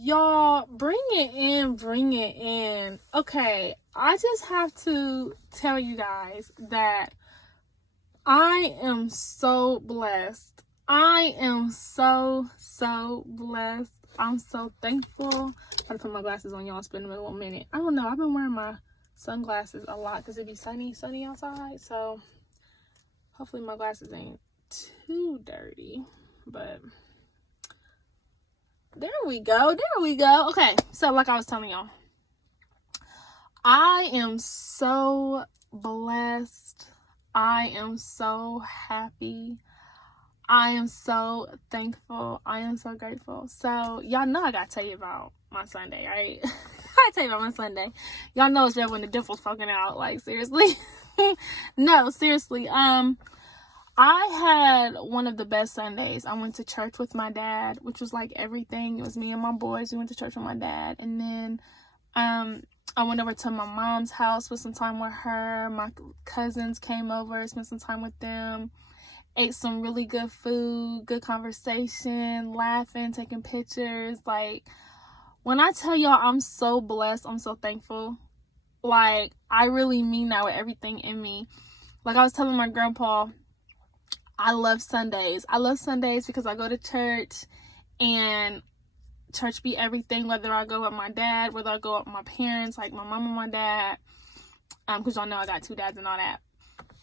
Y'all, bring it in, bring it in. Okay, I just have to tell you guys that I am so blessed. I am so blessed. I'm so thankful. I gotta put my glasses on, y'all. It's been a little minute. I don't know. I've been wearing my sunglasses a lot because it be sunny outside. So hopefully my glasses ain't too dirty. But there we go. Okay, so like I was telling y'all, I am so blessed. I am so happy. I am so thankful. I am so grateful. So y'all know I gotta tell you about my Sunday, right? I gotta tell you about my Sunday. Y'all know it's when the devil's fucking out. Like, seriously. No, seriously. I had one of the best Sundays. I went to church with my dad, which was like everything. It was me and my boys. We went to church with my dad. And then I went over to my mom's house, spent some time with her. My cousins came over, spent some time with them. Ate some really good food, good conversation, laughing, taking pictures. Like, when I tell y'all I'm so blessed, I'm so thankful. Like, I really mean that with everything in me. Like I was telling my grandpa, I love Sundays. I love Sundays because I go to church and church be everything, whether I go with my dad, whether I go with my parents, like my mom and my dad, because y'all know I got two dads and all that.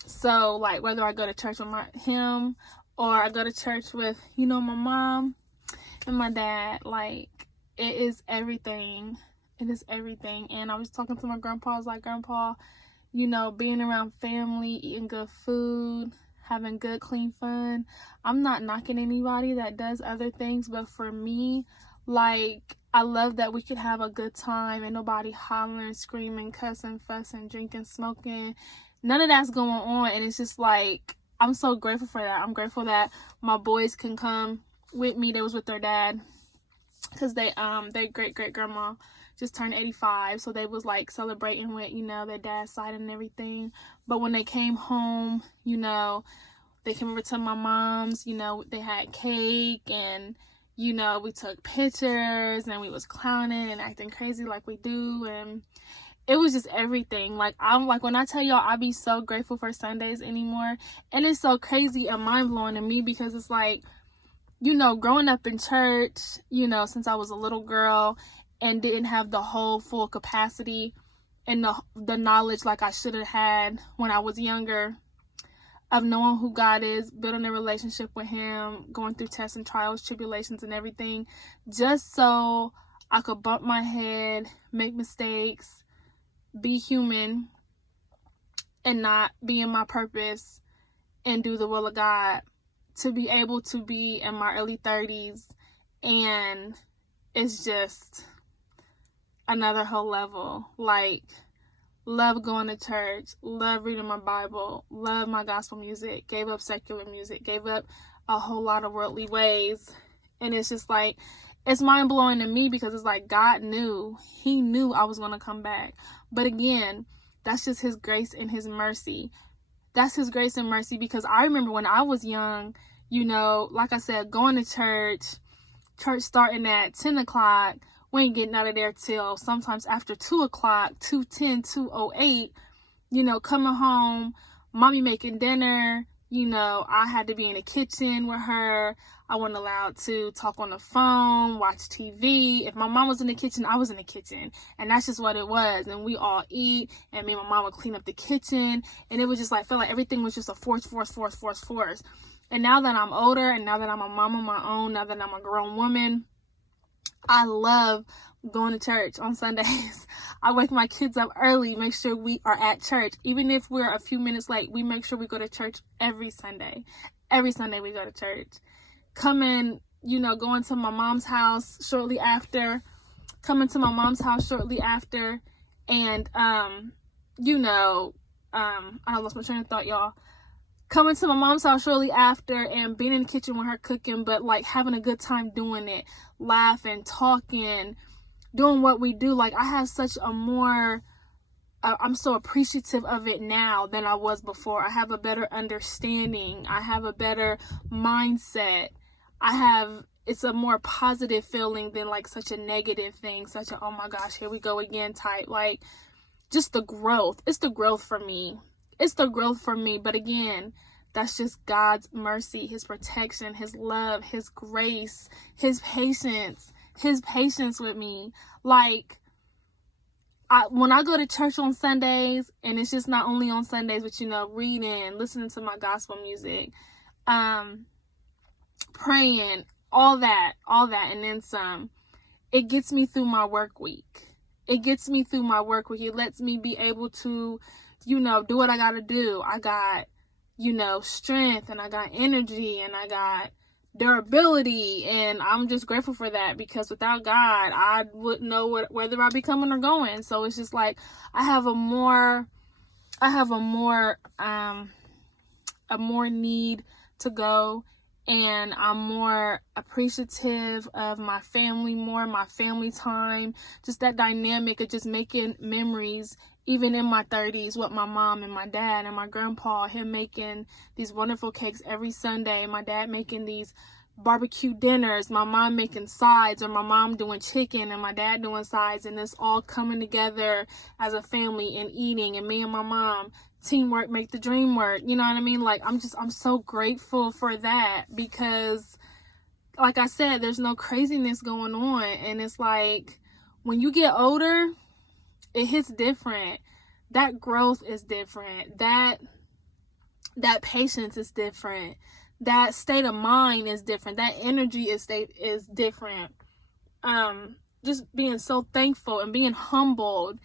So, like, whether I go to church with him or I go to church with, my mom and my dad, like, it is everything. It is everything. And I was talking to my grandpa. I was like, Grandpa, being around family, eating good food, having good, clean fun. I'm not knocking anybody that does other things, but for me, like, I love that we could have a good time and nobody hollering, screaming, cussing, fussing, drinking, smoking. None of that's going on. And it's just like, I'm so grateful for that. I'm grateful that my boys can come with me. They was with their dad because their great grandma just turned 85. So they was like celebrating with, their dad's side and everything. But when they came home, they came over to my mom's, they had cake and, we took pictures and we was clowning and acting crazy like we do. And it was just everything. Like, I'm like, when I tell y'all, I be so grateful for Sundays anymore. And it's so crazy and mind blowing to me because it's like, growing up in church, since I was a little girl and didn't have the whole full capacity and the knowledge like I should have had when I was younger of knowing who God is, building a relationship with him, going through tests and trials, tribulations and everything, just so I could bump my head, make mistakes, be human, and not be in my purpose and do the will of God, to be able to be in my early 30s, and it's just another whole level. Like, love going to church, love reading my Bible, love my gospel music, gave up secular music, gave up a whole lot of worldly ways. And it's just like, it's mind blowing to me because it's like God knew. He knew I was going to come back. But again, that's just his grace and his mercy. That's his grace and mercy, because I remember when I was young, like I said, going to church starting at 10 o'clock, we ain't getting out of there till sometimes after 2 o'clock, 2:10, 2:08, coming home, mommy making dinner, I had to be in the kitchen with her. I wasn't allowed to talk on the phone, watch TV. If my mom was in the kitchen, I was in the kitchen. And that's just what it was. And we all eat, and me and my mom would clean up the kitchen. And it was just like, felt like everything was just a force. And now that I'm older, and now that I'm a mom on my own, now that I'm a grown woman, I love going to church on Sundays. I wake my kids up early, make sure we are at church. Even if we're a few minutes late, we make sure we go to church every Sunday. Every Sunday we go to church. Coming to my mom's house shortly after. And, I lost my train of thought, y'all. Coming to my mom's house shortly after and being in the kitchen with her cooking, but like having a good time doing it, laughing, talking, doing what we do. Like, I have such a more, I'm so appreciative of it now than I was before. I have a better understanding. I have a better mindset. it's a more positive feeling than like such a negative thing, such a, oh my gosh, here we go again type. Like, just the growth. It's the growth for me. It's the growth for me. But again, that's just God's mercy, his protection, his love, his grace, his patience with me. Like, when I go to church on Sundays, and it's just not only on Sundays, but, you know, reading, listening to my gospel music, praying, all that, and then some, it gets me through my work week. It gets me through my work week. It lets me be able to, you know, do what I got to do. I got, you know, strength, and I got energy, and I got durability, and I'm just grateful for that, because without God, I wouldn't know whether I'd be coming or going. So it's just like, I have a more need to go, and I'm more appreciative of my family, my family time, just that dynamic of just making memories, even in my 30s, with my mom and my dad and my grandpa, him making these wonderful cakes every Sunday, my dad making these barbecue dinners, my mom making sides, or my mom doing chicken and my dad doing sides, and it's all coming together as a family and eating, and me and my mom, teamwork make the dream work. You know what I mean? Like, I'm so grateful for that, because like I said, there's no craziness going on, and it's like, when you get older, it hits different. That growth is different. That patience is different. That state of mind is different. That energy is different. Just being so thankful and being humbled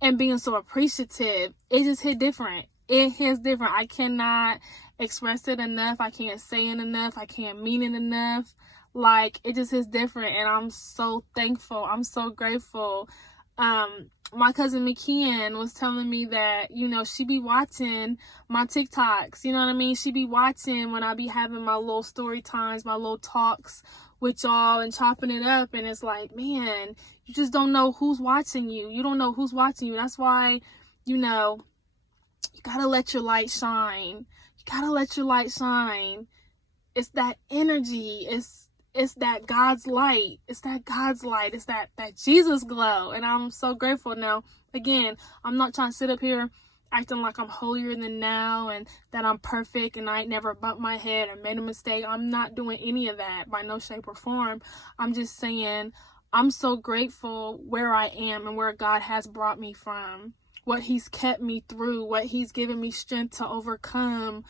and being so appreciative, it just hit different. It hits different. I cannot express it enough. I can't say it enough. I can't mean it enough. Like, it just hits different, and I'm so thankful. I'm so grateful. My cousin McKeon was telling me that, you know, she be watching my TikToks, you know what I mean? She be watching when I be having my little story times, my little talks with y'all and chopping it up. And it's like, man, you just don't know who's watching you. You don't know who's watching you. That's why, you know, you gotta let your light shine. You gotta let your light shine. It's that energy. It's that God's light. It's that God's light. It's that Jesus glow. And I'm so grateful. Now, again, I'm not trying to sit up here acting like I'm holier than thou and that I'm perfect and I ain't never bumped my head or made a mistake. I'm not doing any of that by no shape or form. I'm just saying, I'm so grateful where I am and where God has brought me from, what he's kept me through, what he's given me strength to overcome.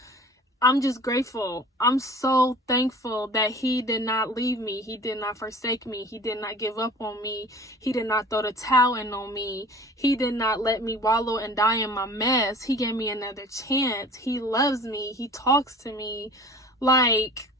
I'm just grateful. I'm so thankful that he did not leave me. He did not forsake me. He did not give up on me. He did not throw the towel in on me. He did not let me wallow and die in my mess. He gave me another chance. He loves me. He talks to me. Like,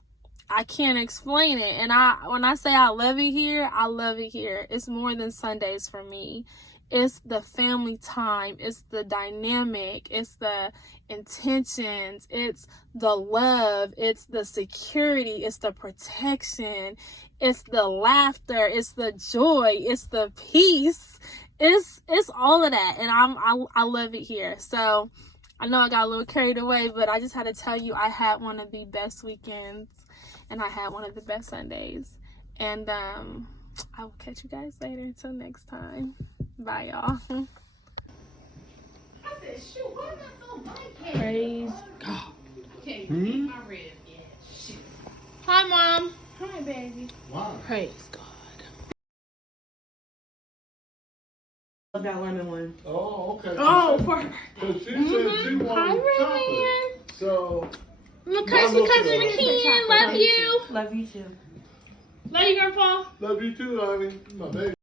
I can't explain it. And when I say I love it here, I love it here. It's more than Sundays for me. It's the family time. It's the dynamic. It's the intentions. It's the love. It's the security. It's the protection. It's the laughter. It's the joy. It's the peace. It's all of that. And I love it here. So I know I got a little carried away, but I just had to tell you, I had one of the best weekends and I had one of the best Sundays. And I will catch you guys later. Until next time. Bye, y'all. I said, shoot, why am I so blank? Praise God. Okay, eat my rib. Yeah, shoot. Hi, Mom. Hi, baby. Wow. Praise God. Love that lemon one. Oh, okay. Oh, for her. So she said she wanted chocolate. So. Cousin McKeon, love you. Love you too. Love you, Grandpa. Love you too, honey. My baby.